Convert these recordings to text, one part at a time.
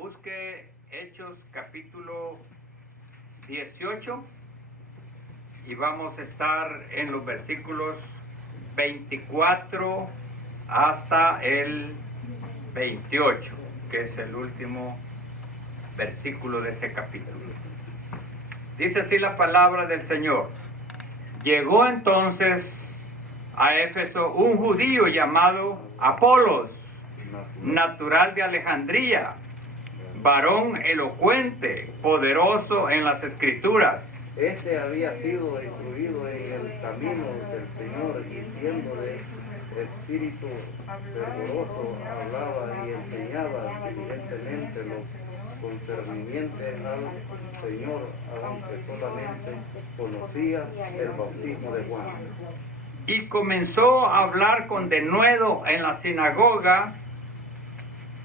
Busque Hechos capítulo 18 y vamos a estar en los versículos 24 hasta el 28, que es el último versículo de ese capítulo. Dice así la palabra del Señor. Llegó entonces a Éfeso un judío llamado Apolos, natural de Alejandría, varón elocuente, poderoso en las Escrituras. Este había sido incluido en el camino del Señor y siendo de espíritu fervoroso hablaba y enseñaba diligentemente lo concerniente al Señor, aunque solamente conocía el bautismo de Juan. Y comenzó a hablar con denuedo en la sinagoga,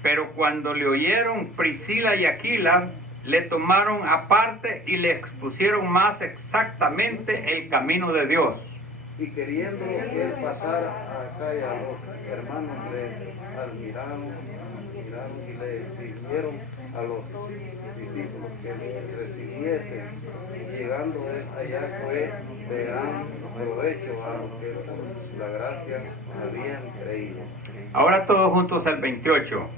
pero cuando le oyeron Priscila y Aquila, le tomaron aparte y le expusieron más exactamente el camino de Dios. Y queriendo él pasar acá, y a los hermanos le admiraron y le dijeron a los discípulos que le recibiesen. Llegando él allá fue de gran provecho a los que por la gracia habían creído. Ahora todos juntos el 28.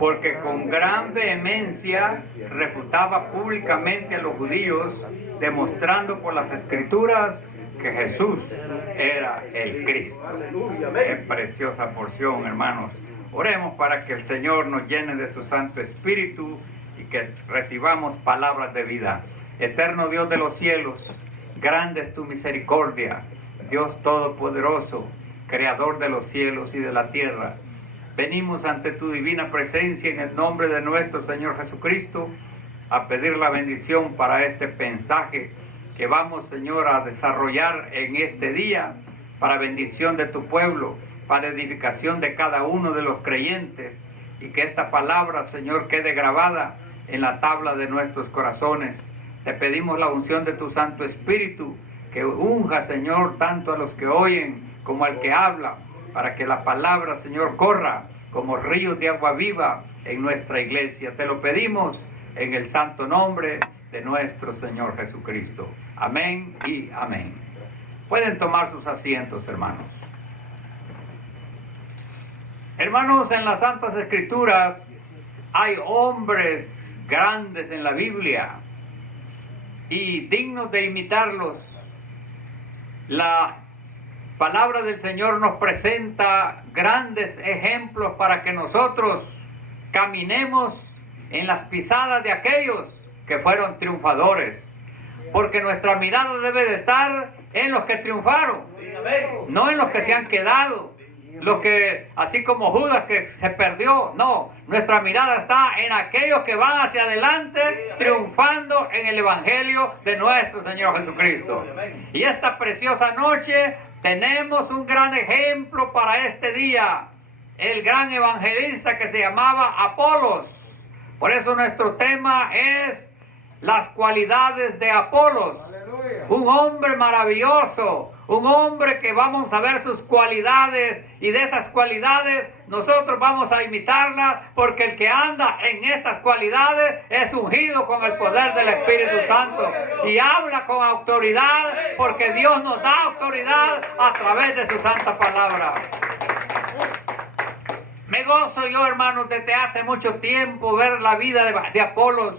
Porque con gran vehemencia refutaba públicamente a los judíos, demostrando por las Escrituras que Jesús era el Cristo. Qué preciosa porción, hermanos. Oremos para que el Señor nos llene de su Santo Espíritu y que recibamos palabras de vida. Eterno Dios de los cielos, grande es tu misericordia, Dios Todopoderoso, Creador de los cielos y de la tierra. Venimos ante tu divina presencia en el nombre de nuestro Señor Jesucristo a pedir la bendición para este mensaje que vamos, Señor, a desarrollar en este día para bendición de tu pueblo, para edificación de cada uno de los creyentes y que esta palabra, Señor, quede grabada en la tabla de nuestros corazones. Te pedimos la unción de tu Santo Espíritu que unja, Señor, tanto a los que oyen como al que habla, para que la palabra, Señor, corra como ríos de agua viva en nuestra iglesia. Te lo pedimos en el santo nombre de nuestro Señor Jesucristo. Amén y amén. Pueden tomar sus asientos, hermanos. Hermanos, en las Santas Escrituras hay hombres grandes en la Biblia y dignos de imitarlos. La palabra del Señor nos presenta grandes ejemplos para que nosotros caminemos en las pisadas de aquellos que fueron triunfadores. Porque nuestra mirada debe de estar en los que triunfaron, no en los que se han quedado, los que, así como Judas que se perdió. No, nuestra mirada está en aquellos que van hacia adelante triunfando en el Evangelio de nuestro Señor Jesucristo. Y esta preciosa noche tenemos un gran ejemplo para este día, el gran evangelista que se llamaba Apolos. Por eso nuestro tema es las cualidades de Apolos. ¡Aleluya! Un hombre maravilloso, un hombre que vamos a ver sus cualidades y de esas cualidades nosotros vamos a imitarlas, porque el que anda en estas cualidades es ungido con el poder del Espíritu Santo y habla con autoridad, porque Dios nos da autoridad a través de su santa palabra. Me gozo yo, hermanos, desde hace mucho tiempo ver la vida de Apolos.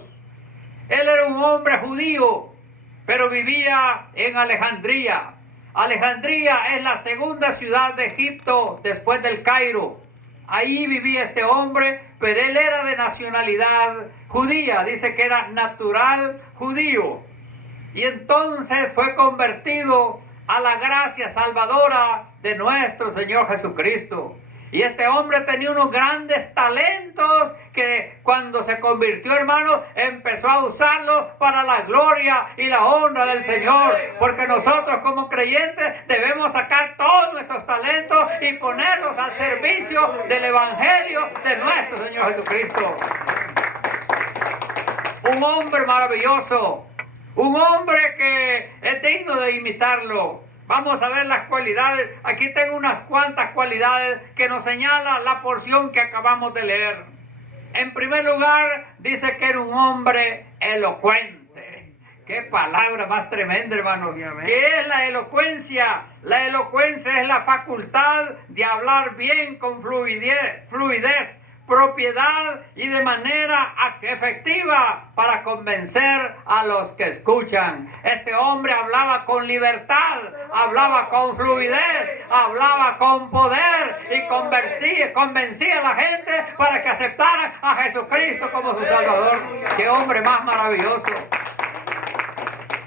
Él era un hombre judío, pero vivía en Alejandría. Alejandría es la segunda ciudad de Egipto después del Cairo. Ahí vivía este hombre, pero él era de nacionalidad judía. Dice que era natural judío. Y entonces fue convertido a la gracia salvadora de nuestro Señor Jesucristo. Y este hombre tenía unos grandes talentos que cuando se convirtió, hermano, empezó a usarlos para la gloria y la honra del Señor. Porque nosotros como creyentes debemos sacar todos nuestros talentos y ponerlos al servicio del Evangelio de nuestro Señor Jesucristo. Un hombre maravilloso, un hombre que es digno de imitarlo. Vamos a ver las cualidades. Aquí tengo unas cuantas cualidades que nos señala la porción que acabamos de leer. En primer lugar, dice que era un hombre elocuente. Qué palabra más tremenda, hermano. ¿Qué es la elocuencia? La elocuencia es la facultad de hablar bien con fluidez, propiedad y de manera efectiva para convencer a los que escuchan. Este hombre hablaba con libertad, hablaba con fluidez, hablaba con poder y convencía a la gente para que aceptaran a Jesucristo como su Salvador. ¡Qué hombre más maravilloso!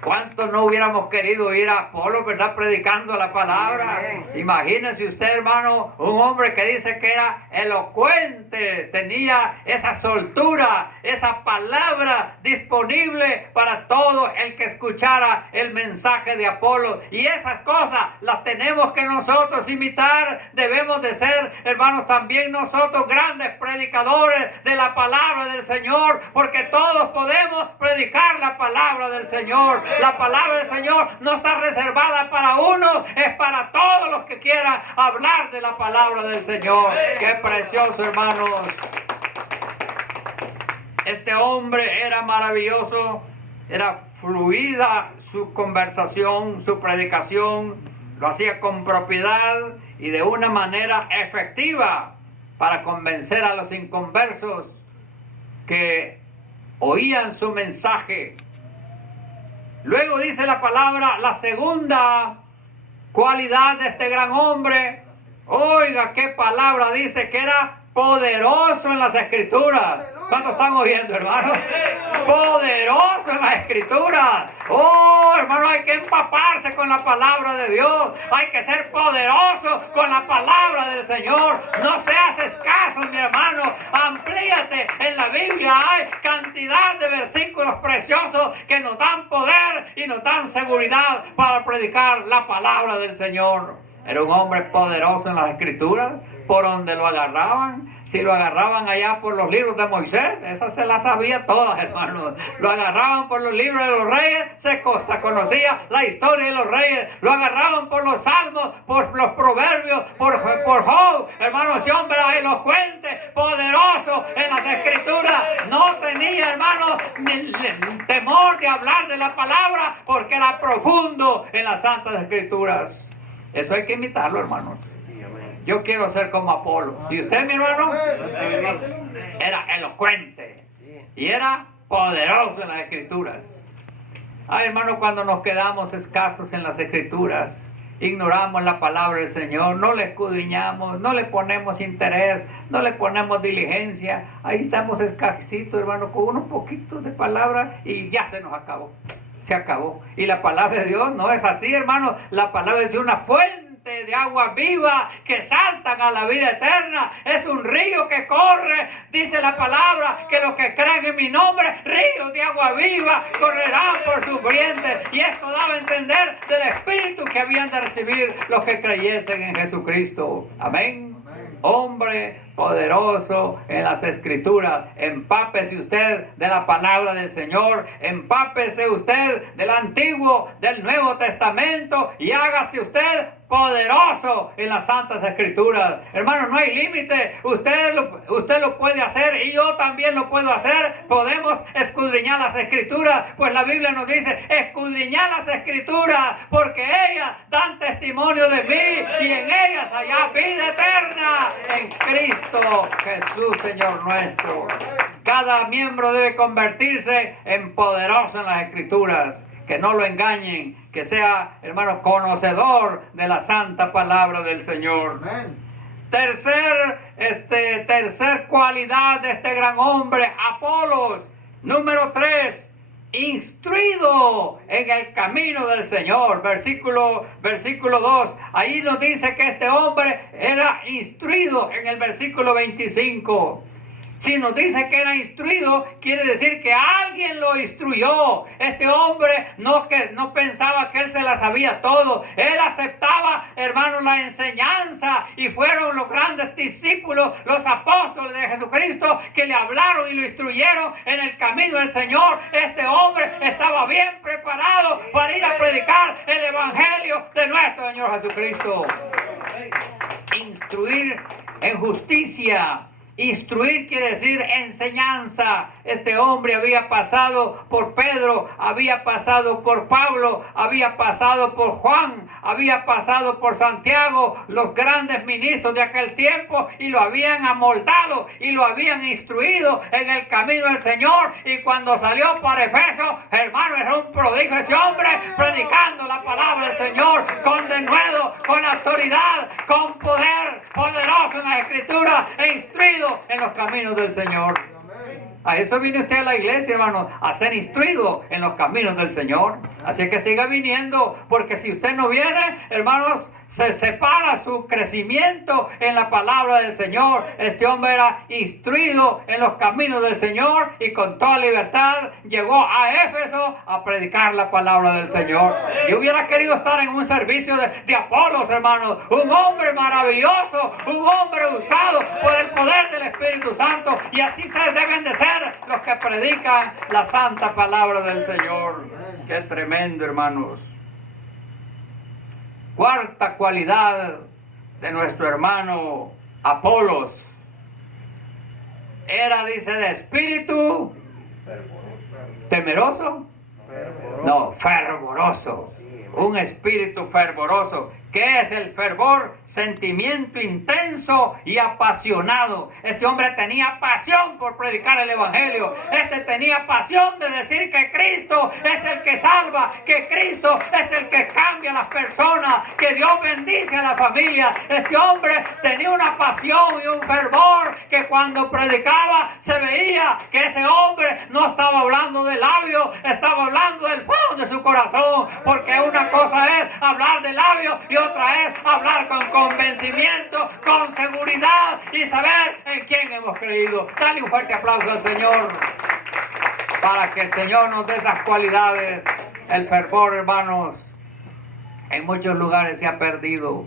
¿Cuántos no hubiéramos querido ir a Apolo, verdad, predicando la palabra? Imagínese usted, hermano, un hombre que dice que era elocuente, tenía esa soltura, esa palabra disponible para todo el que escuchara el mensaje de Apolo. Y esas cosas las tenemos que nosotros imitar. Debemos de ser, hermanos, también nosotros grandes predicadores de la palabra del Señor, porque todos podemos predicar la palabra del Señor. La palabra del Señor no está reservada para uno, es para todos los que quieran hablar de la palabra del Señor. ¡Qué precioso, hermanos! Este hombre era maravilloso, era fluida su conversación, su predicación, lo hacía con propiedad y de una manera efectiva para convencer a los inconversos que oían su mensaje. Luego dice la palabra, la segunda cualidad de este gran hombre, oiga qué palabra dice, que era poderoso en las Escrituras. ¿Cuántos están oyendo, hermano? Poderoso en las Escrituras. Oh, hermano, hay que empaparse con la palabra de Dios. Hay que ser poderoso con la palabra del Señor. No seas escaso, mi hermano. Amplíate. En la Biblia hay cantidad de versículos preciosos que nos dan poder y nos dan seguridad para predicar la palabra del Señor. Era un hombre poderoso en las Escrituras, por donde lo agarraban. Si lo agarraban allá por los libros de Moisés, esas se las sabía todas, hermanos. Lo agarraban por los libros de los reyes, se conocía la historia de los reyes. Lo agarraban por los salmos, por los proverbios, por Job. Hermano, ese hombre era elocuente, poderoso en las Escrituras. No tenía, hermano, temor de hablar de la palabra, porque era profundo en las Santas Escrituras. Eso hay que imitarlo, hermanos. Yo quiero ser como Apolo. ¿Y usted, mi hermano? Era elocuente y era poderoso en las Escrituras. Ay, hermano, cuando nos quedamos escasos en las Escrituras, ignoramos la palabra del Señor, no le escudriñamos, no le ponemos interés, no le ponemos diligencia. Ahí estamos escasitos, hermano, con unos poquitos de palabra y ya se nos acabó. Se acabó. Y la palabra de Dios no es así, hermano. La palabra es una fuente de agua viva que saltan a la vida eterna. Es un río que corre. Dice la palabra que los que creen en mi nombre, ríos de agua viva correrán por sus corrientes. Y esto daba a entender del Espíritu que habían de recibir los que creyesen en Jesucristo. Amén. Hombre poderoso en las Escrituras. Empápese usted de la palabra del Señor. Empápese usted del Antiguo, del Nuevo Testamento y hágase usted poderoso en las Santas Escrituras. Hermano, no hay límite. Usted lo puede hacer y yo también lo puedo hacer. Podemos escudriñar las Escrituras, pues la Biblia nos dice, escudriñar las Escrituras, porque ellas dan testimonio de mí y en ellas hay vida eterna en Cristo Jesús, Señor nuestro. Cada miembro debe convertirse en poderoso en las Escrituras. Que no lo engañen, que sea, hermano, conocedor de la santa palabra del Señor. Amén. Tercer cualidad de este gran hombre, Apolos. Número 3, instruido en el camino del Señor. Versículo 2. Ahí nos dice que este hombre era instruido en el versículo 25. Si nos dice que era instruido, quiere decir que alguien lo instruyó. Este hombre no pensaba que él se la sabía todo. Él aceptaba, hermanos, la enseñanza, y fueron los grandes discípulos, los apóstoles de Jesucristo, que le hablaron y lo instruyeron en el camino del Señor. Este hombre estaba bien preparado para ir a predicar el Evangelio de nuestro Señor Jesucristo. Instruir en justicia, Instruir quiere decir enseñanza. Este hombre había pasado por Pedro, había pasado por Pablo, había pasado por Juan, había pasado por Santiago, los grandes ministros de aquel tiempo, y lo habían amoldado y lo habían instruido en el camino del Señor. Y cuando salió para Efeso, hermano, era un prodigio ese hombre, predicando la palabra del Señor con denuedo, con autoridad, con poder poderoso en la Escritura, e instruido en los caminos del Señor. A eso viene usted a la iglesia, hermano, a ser instruido en los caminos del Señor. Así que siga viniendo, porque si usted no viene, hermanos, se separa su crecimiento en la palabra del Señor. Este hombre era instruido en los caminos del Señor y con toda libertad llegó a Éfeso a predicar la palabra del Señor. Yo hubiera querido estar en un servicio de Apolos, hermanos, un hombre maravilloso, un hombre usado por el poder del Espíritu Santo, y así se deben de ser los que predican la santa palabra del Señor. Qué tremendo, hermanos. Cuarta cualidad de nuestro hermano Apolos era, dice, de espíritu temeroso. No, fervoroso. Un espíritu fervoroso. ¿Qué es el fervor? Sentimiento intenso y apasionado. Este hombre tenía pasión por predicar el Evangelio. Este tenía pasión de decir que Cristo es el que salva, que Cristo es el que cambia a las personas, que Dios bendice a la familia. Este hombre tenía una pasión y un fervor que cuando predicaba se veía que ese hombre no estaba hablando de labios, estaba hablando del fondo de su corazón. Porque una cosa es hablar de labios y otra es hablar con convencimiento, con seguridad y saber en quién hemos creído. Dale un fuerte aplauso al Señor para que el Señor nos dé esas cualidades. El fervor, hermanos, en muchos lugares se ha perdido.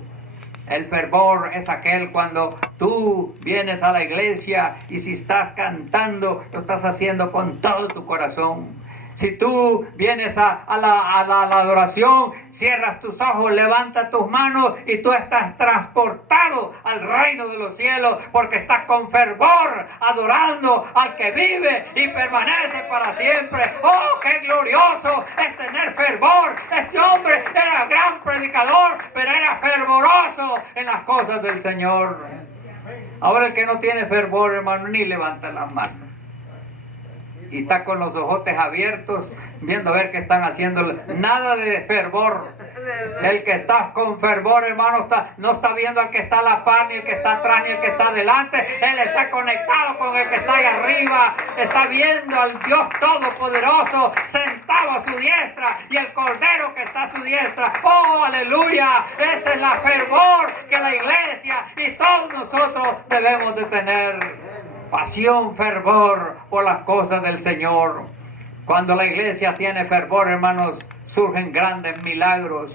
El fervor es aquel cuando tú vienes a la iglesia y si estás cantando, lo estás haciendo con todo tu corazón. Si tú vienes a la adoración, cierras tus ojos, levantas tus manos y tú estás transportado al reino de los cielos, porque estás con fervor adorando al que vive y permanece para siempre. ¡Oh, qué glorioso es tener fervor! Este hombre era gran predicador, pero era fervoroso en las cosas del Señor. Ahora el que no tiene fervor, hermano, ni levanta las manos. Y está con los ojotes abiertos, viendo a ver qué están haciendo. Nada de fervor. El que está con fervor, hermano, no está viendo al que está a la par, ni el que está atrás, ni el que está adelante. Él está conectado con el que está ahí arriba. Está viendo al Dios Todopoderoso sentado a su diestra y el Cordero que está a su diestra. ¡Oh, aleluya! Esa es la fervor que la iglesia y todos nosotros debemos de tener. Pasión, fervor por las cosas del Señor. Cuando la iglesia tiene fervor, hermanos, surgen grandes milagros.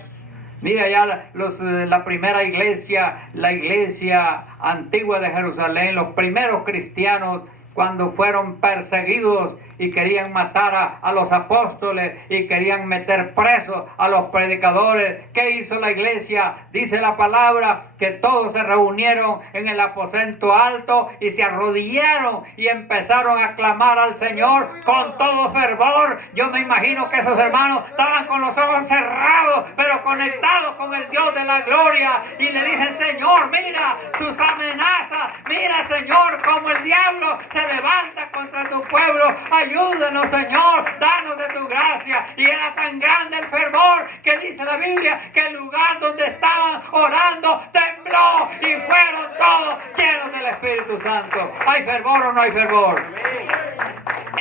Mira ya la primera iglesia, la iglesia antigua de Jerusalén, los primeros cristianos, cuando fueron perseguidos y querían matar a los apóstoles y querían meter presos a los predicadores. ¿Qué hizo la iglesia? Dice la palabra que todos se reunieron en el aposento alto y se arrodillaron y empezaron a clamar al Señor con todo fervor. Yo me imagino que esos hermanos estaban con los ojos cerrados, pero conectados con el Dios de la gloria, y le dicen: Señor, mira sus amenazas, mira, Señor, como el diablo se levanta contra tu pueblo. Ayúdanos, Señor, danos de tu gracia. Y era tan grande el fervor que dice la Biblia que el lugar donde estaban orando tembló y fueron todos llenos del Espíritu Santo. ¿Hay fervor o no hay fervor?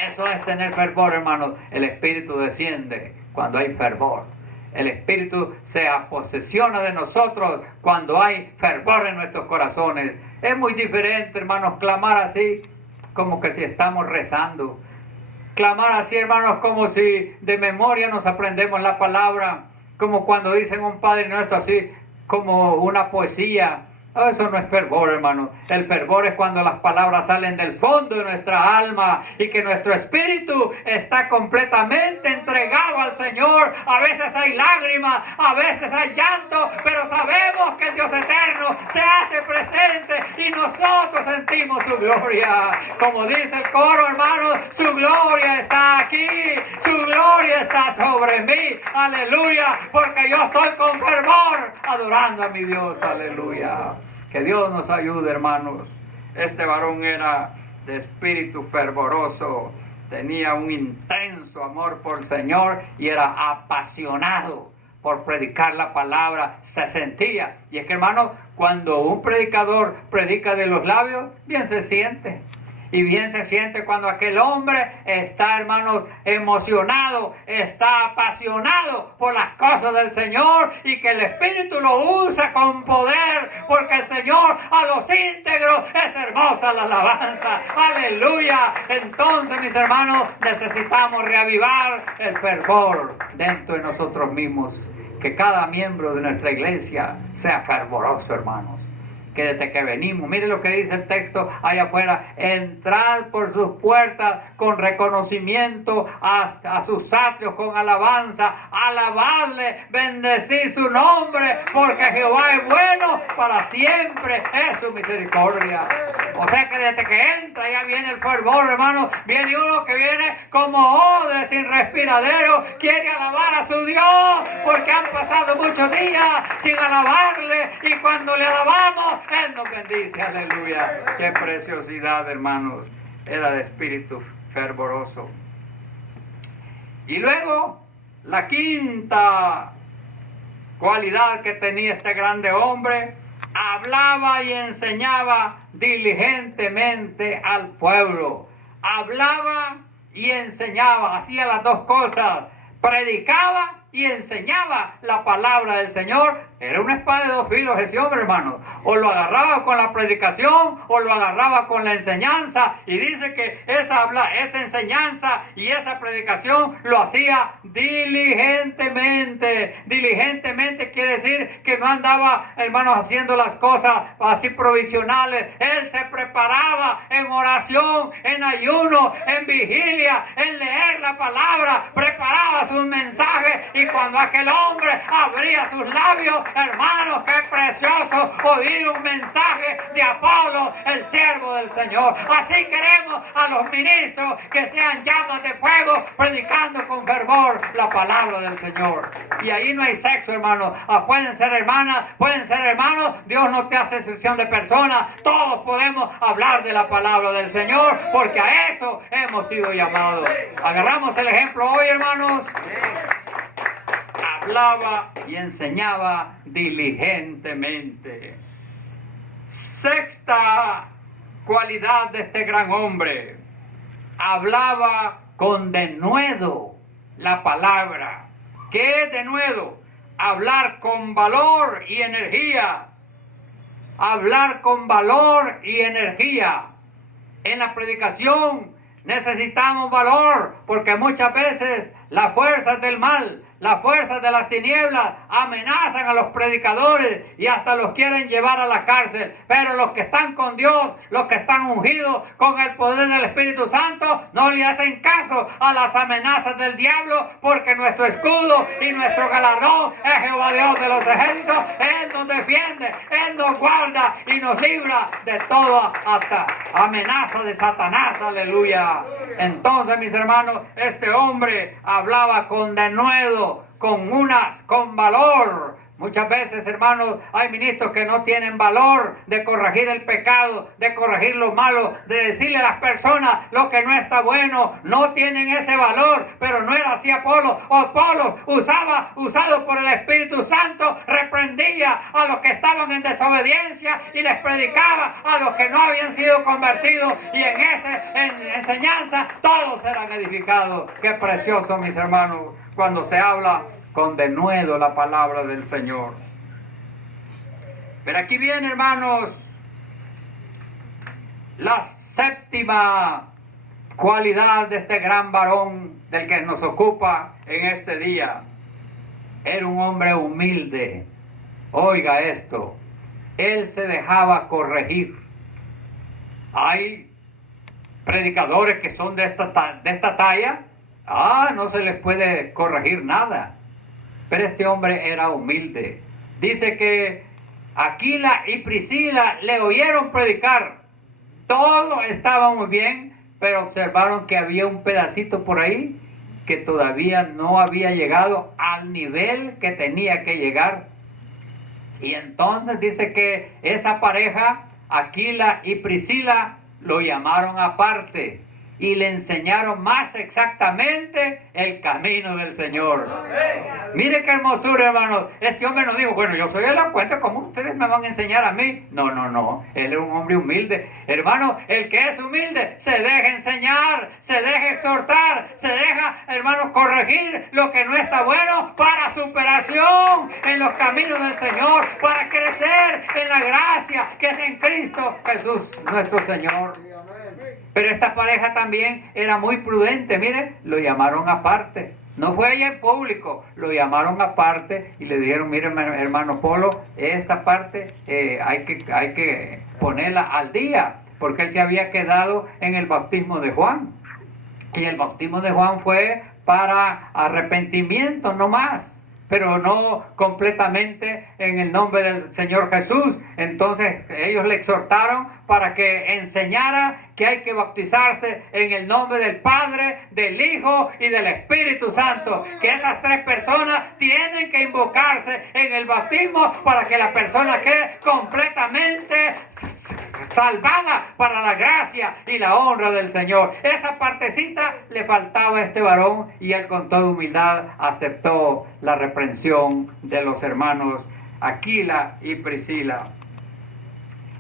Eso es tener fervor, hermanos. El Espíritu desciende cuando hay fervor. El Espíritu se posesiona de nosotros cuando hay fervor en nuestros corazones. Es muy diferente, hermanos, clamar así como que si estamos rezando. Clamar así, hermanos, como si de memoria nos aprendemos la palabra, como cuando dicen un Padre Nuestro, así como una poesía. No, eso no es fervor, hermano. El fervor es cuando las palabras salen del fondo de nuestra alma y que nuestro espíritu está completamente entregado al Señor. A veces hay lágrimas, a veces hay llanto, pero sabemos que el Dios eterno se hace presente y nosotros sentimos su gloria. Como dice el coro, hermano, su gloria está aquí, su gloria está sobre mí. Aleluya, porque yo estoy con fervor adorando a mi Dios. Aleluya. Que Dios nos ayude, hermanos. Este varón era de espíritu fervoroso, tenía un intenso amor por el Señor y era apasionado por predicar la palabra, se sentía. Y es que, hermano, cuando un predicador predica de los labios, bien se siente. Y bien se siente cuando aquel hombre está, hermanos, emocionado, está apasionado por las cosas del Señor y que el Espíritu lo usa con poder, porque el Señor a los íntegros es hermosa la alabanza. ¡Aleluya! Entonces, mis hermanos, necesitamos reavivar el fervor dentro de nosotros mismos. Que cada miembro de nuestra iglesia sea fervoroso, hermanos. Que desde que venimos, mire lo que dice el texto allá afuera: entrar por sus puertas con reconocimiento, a sus atrios con alabanza, alabarle, bendecir su nombre, porque Jehová es bueno, para siempre es su misericordia. O sea que desde que entra ya viene el fervor, hermano. Viene uno que viene como odre sin respiradero, quiere alabar a su Dios, porque han pasado muchos días sin alabarle, y cuando le alabamos, Él nos bendice. Aleluya. Qué preciosidad, hermanos. Era de espíritu fervoroso. Y luego, la quinta cualidad que tenía este grande hombre: hablaba y enseñaba diligentemente al pueblo. Hablaba y enseñaba, hacía las dos cosas: predicaba y enseñaba la palabra del Señor. Era una espada de dos filos ese hombre, hermano. O lo agarraba con la predicación o lo agarraba con la enseñanza. Y dice que esa enseñanza y esa predicación lo hacía diligentemente. Diligentemente quiere decir que no andaba, hermanos, haciendo las cosas así provisionales. Él se preparaba en oración, en ayuno, en vigilia, en leer la palabra, preparaba sus mensajes. Y cuando aquel hombre abría sus labios, hermanos, qué precioso oír un mensaje de Apolo, el siervo del Señor. Así queremos a los ministros, que sean llamas de fuego, predicando con fervor la palabra del Señor. Y ahí no hay sexo, hermanos. Pueden ser hermanas, pueden ser hermanos. Dios no te hace excepción de personas. Todos podemos hablar de la palabra del Señor, porque a eso hemos sido llamados. Agarramos el ejemplo hoy, hermanos. Hablaba y enseñaba diligentemente. Sexta cualidad de este gran hombre: hablaba con denuedo la palabra. ¿Qué es denuedo? Hablar con valor y energía. Hablar con valor y energía. En la predicación necesitamos valor, porque muchas veces las fuerzas del mal, las fuerzas de las tinieblas amenazan a los predicadores y hasta los quieren llevar a la cárcel. Pero los que están con Dios, los que están ungidos con el poder del Espíritu Santo, no le hacen caso a las amenazas del diablo, porque nuestro escudo y nuestro galardón es Jehová Dios de los ejércitos. Él nos defiende, Él nos guarda y nos libra de toda hasta amenaza de Satanás. Aleluya. Entonces, mis hermanos, este hombre hablaba con denuedo, con valor. Muchas veces, hermanos, hay ministros que no tienen valor de corregir el pecado, de corregir lo malo, de decirle a las personas lo que no está bueno. No tienen ese valor, pero no era así Apolo. Apolo usado por el Espíritu Santo, reprendía a los que estaban en desobediencia y les predicaba a los que no habían sido convertidos. Y en enseñanza todos eran edificados. Qué precioso, mis hermanos, cuando se habla con denuedo la palabra del Señor. Pero aquí viene, hermanos, la séptima cualidad de este gran varón del que nos ocupa en este día. Era un hombre humilde. Oiga esto. él se dejaba corregir. Hay predicadores que son de esta talla, no se les puede corregir nada. Pero este hombre era humilde. Dice que Aquila y Priscila le oyeron predicar. Todo estaba muy bien, pero observaron que había un pedacito por ahí que todavía no había llegado al nivel que tenía que llegar. Y entonces dice que esa pareja, Aquila y Priscila, lo llamaron aparte y le enseñaron más exactamente el camino del Señor. Mire qué hermosura, hermanos. Este hombre no dijo, bueno, yo soy elocuente, ¿cómo ustedes me van a enseñar a mí? No. Él era un hombre humilde. Hermano, el que es humilde se deja enseñar, se deja exhortar, se deja, hermanos, corregir lo que no está bueno para superación en los caminos del Señor, para crecer en la gracia que es en Cristo Jesús nuestro Señor. Pero esta pareja también era muy prudente. Mire, lo llamaron aparte. No fue allá en público, lo llamaron aparte y le dijeron, mire hermano Polo, esta parte hay que ponerla al día, porque él se había quedado en el bautismo de Juan. Y el bautismo de Juan fue para arrepentimiento no más, pero no completamente en el nombre del Señor Jesús. Entonces ellos le exhortaron para que enseñara que hay que bautizarse en el nombre del Padre, del Hijo y del Espíritu Santo. Que esas tres personas tienen que invocarse en el bautismo para que la persona quede completamente salvada para la gracia y la honra del Señor. Esa partecita le faltaba a este varón y él con toda humildad aceptó la reprensión de los hermanos Aquila y Priscila.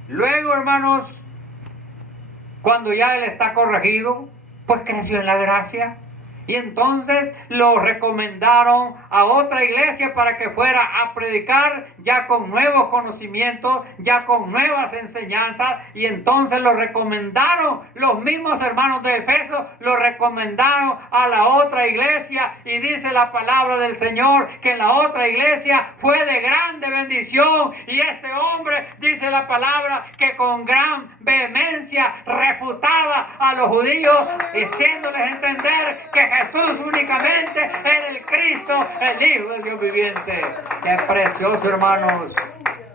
Luego, hermanos, cuando ya él está corregido, pues creció en la gracia. Y entonces lo recomendaron a otra iglesia para que fuera a predicar ya con nuevos conocimientos, ya con nuevas enseñanzas. Y entonces lo recomendaron, los mismos hermanos de Efeso, lo recomendaron a la otra iglesia. Y dice la palabra del Señor que en la otra iglesia fue de grande bendición. Y este hombre, dice la palabra, que con gran vehemencia refutaba a los judíos, haciéndoles entender que Jesús únicamente era el Cristo, el Hijo del Dios viviente. Qué precioso, hermanos.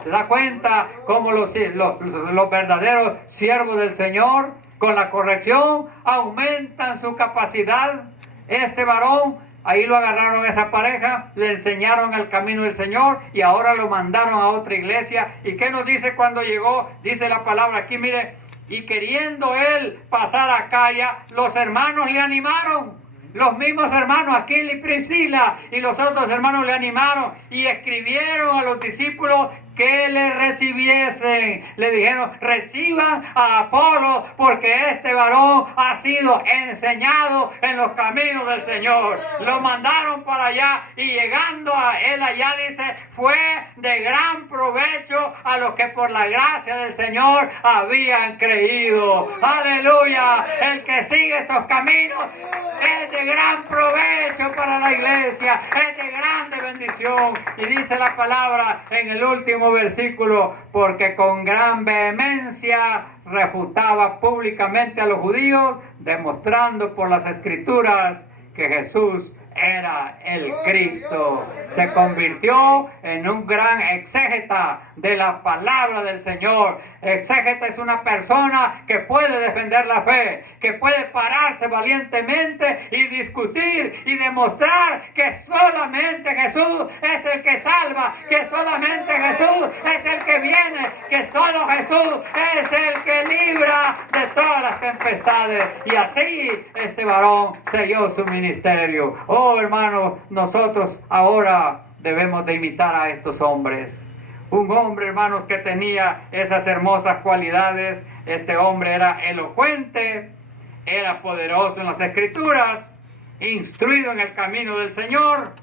¿Se da cuenta cómo los verdaderos siervos del Señor, con la corrección, aumentan su capacidad? Este varón, ahí lo agarraron esa pareja, le enseñaron el camino del Señor y ahora lo mandaron a otra iglesia. ¿Y qué nos dice cuando llegó? Dice la palabra aquí, mire, y queriendo él pasar a Acaya, los hermanos le animaron. Los mismos hermanos, Aquila y Priscila, y los otros hermanos le animaron y escribieron a los discípulos que le recibiesen. Le dijeron, reciban a Apolo, porque este varón ha sido enseñado en los caminos del Señor. Lo mandaron para allá y llegando a él allá, dice, fue de gran provecho a los que por la gracia del Señor habían creído. Aleluya. El que sigue estos caminos es de gran provecho para la iglesia, es de grande bendición. Y dice la palabra en el último versículo, porque con gran vehemencia refutaba públicamente a los judíos, demostrando por las escrituras que Jesús era el Cristo. Se convirtió en un gran exégeta de la palabra del Señor. Exégeta es una persona que puede defender la fe, que puede pararse valientemente y discutir y demostrar que solamente Jesús es el que salva, que solamente Jesús es el que viene, que solo Jesús es el que libra de todas las tempestades. Y así este varón selló su ministerio. Oh, hermanos, nosotros ahora debemos de imitar a estos hombres. Un hombre, hermanos, que tenía esas hermosas cualidades. Este hombre era elocuente, era poderoso en las Escrituras, instruido en el camino del Señor,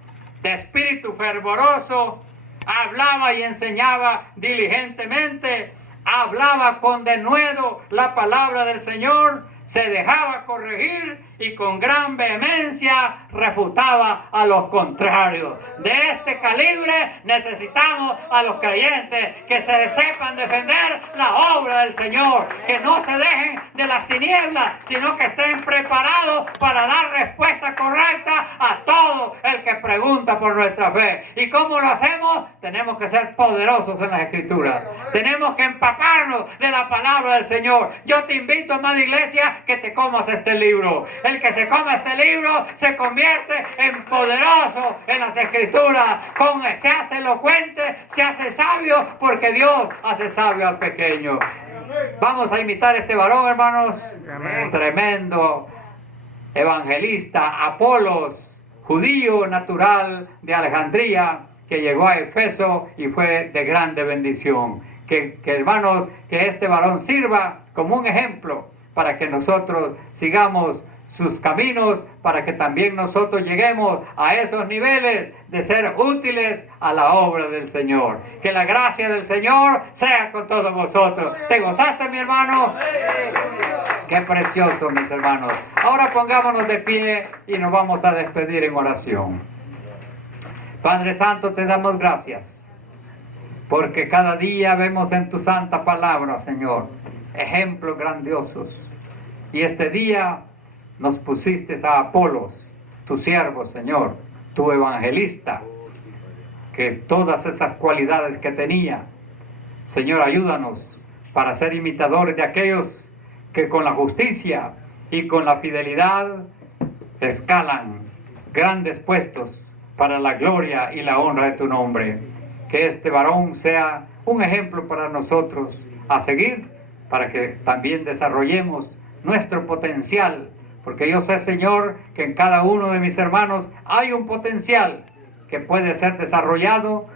de espíritu fervoroso, hablaba y enseñaba diligentemente, hablaba con denuedo la palabra del Señor, se dejaba corregir y con gran vehemencia refutaba a los contrarios. De este calibre necesitamos a los creyentes que se sepan defender la obra del Señor, que no se dejen de las tinieblas, sino que estén preparados para dar respuesta correcta a todo el que pregunta por nuestra fe. ¿Y cómo lo hacemos? Tenemos que ser poderosos en las Escrituras. Tenemos que empaparnos de la palabra del Señor. Yo te invito, amada iglesia, que te comas este libro. El que se coma este libro se convierte en poderoso en las Escrituras. Se hace elocuente, se hace sabio, porque Dios hace sabio al pequeño. Vamos a imitar a este varón, hermanos. Amén. Tremendo evangelista, Apolos, judío natural de Alejandría, que llegó a Efeso y fue de grande bendición. Que hermanos, que este varón sirva como un ejemplo para que nosotros sigamos sus caminos, para que también nosotros lleguemos a esos niveles de ser útiles a la obra del Señor. Que la gracia del Señor sea con todos vosotros. ¿Te gozaste, mi hermano? Qué precioso, mis hermanos. Ahora pongámonos de pie y nos vamos a despedir en oración. Padre Santo, te damos gracias, porque cada día vemos en tu santa palabra, Señor, ejemplos grandiosos. Y este día nos pusiste a Apolos, tu siervo, Señor, tu evangelista, que todas esas cualidades que tenía, Señor, ayúdanos para ser imitadores de aquellos que con la justicia y con la fidelidad escalan grandes puestos para la gloria y la honra de tu nombre. Que este varón sea un ejemplo para nosotros a seguir, para que también desarrollemos nuestro potencial, porque yo sé, Señor, que en cada uno de mis hermanos hay un potencial que puede ser desarrollado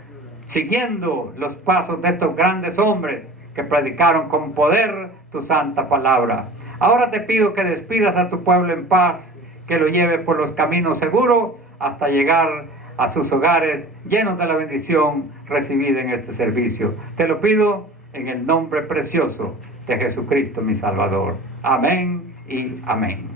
siguiendo los pasos de estos grandes hombres que predicaron con poder tu santa palabra. Ahora te pido que despidas a tu pueblo en paz, que lo lleve por los caminos seguros hasta llegar a sus hogares llenos de la bendición recibida en este servicio. Te lo pido en el nombre precioso de Jesucristo, mi Salvador. Amén y amén.